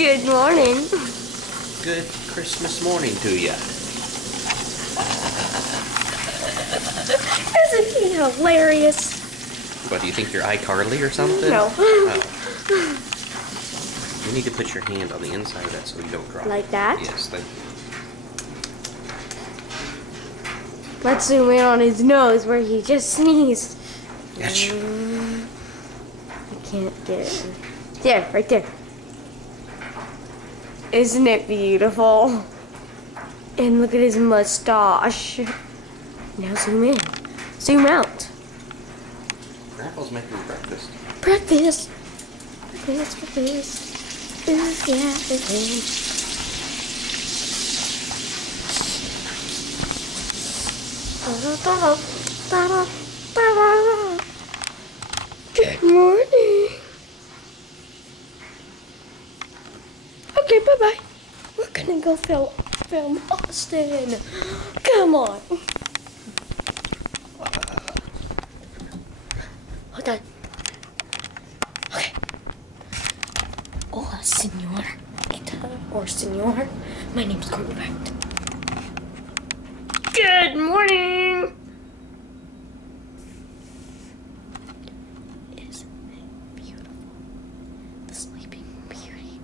Good morning. Good Christmas morning to you. Isn't he hilarious? What, do you think you're iCarly or something? No. Oh. You need to put your hand on the inside of that so you don't drop. Like that? Yes, thank you. Let's zoom in on his nose where he just sneezed. Gotcha. I can't get it. There, right there. Isn't it beautiful? And look at his mustache. Now zoom in. Zoom out. Grandpa's making breakfast. Breakfast. Breakfast. Ooh, yeah, Good morning. Okay, bye-bye. We're gonna go film Austin. Come on. Hold on. Okay. Hola, senor. Or senor. My name's Corvette. Good morning. Isn't it beautiful? The Sleeping Beauty.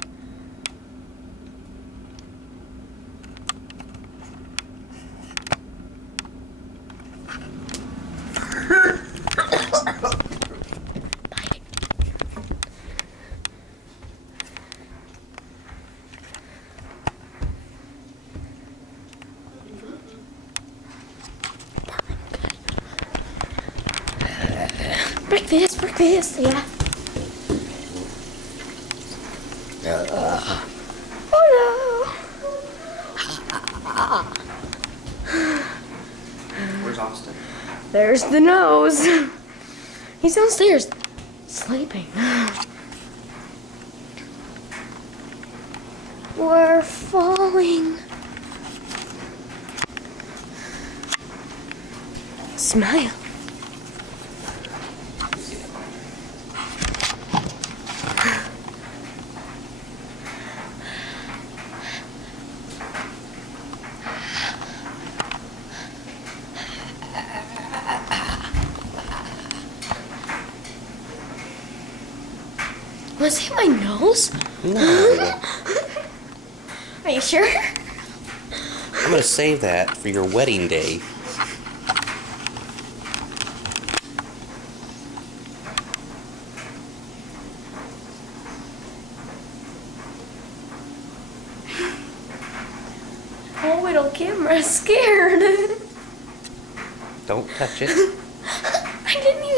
Breakfast, yeah. Oh no. Where's Austin? There's the nose. He's downstairs, sleeping. We're falling. Smile. Was it my nose? No. Are you sure? I'm gonna save that for your wedding day. Oh, little camera, scared. Don't touch it. I didn't even